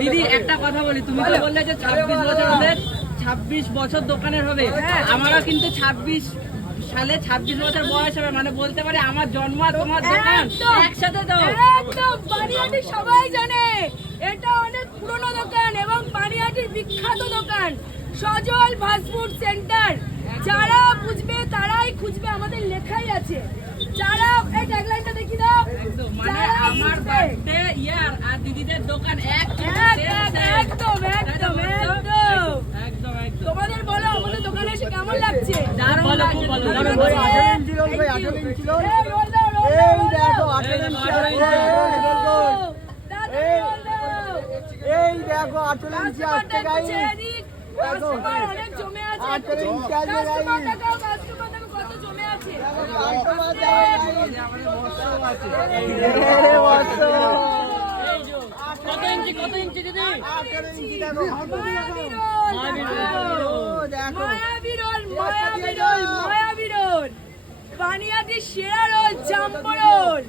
দিদি একটা কথা বলি, তুমি তো বললে যে 26 বছর হলে 26 বছর দোকানের হবে, আমারও কিন্তু 26 সালে 26 বছর বয়স হবে, মানে বলতে পারি আমার জন্ম আর তোমার দোকান একসাথে। তো একদম পানিহাটি সবাই জানে এটা অনেক পুরনো দোকান এবং পানিহাটির বিখ্যাত দোকান সজল ফাস্টফুড সেন্টার। যারা বুঝবে তারাই খুঁজবে, আমাদের লেখাই আছে। যারা এই ট্যাগলাইনটা দেখি দাও, মানে আমার বার্থডে ইয়ার আর দিদিদের দোকান একদম একদম একদম একদম। তোমাদের বলো আমাদের দোকানে এসে কেমন লাগছে? দারুণ লাগছে। এই দেখো 18 ইঞ্চি আসছে গাইস, অনেক জমে আছে। কাস্টমার দেখো কত জমে আছে। কত ইঞ্চি দিদি? 18 ইঞ্চি দেখো, মায়াবী রোল, পানিহাটির সেরা রোল, জাম্বো রোল।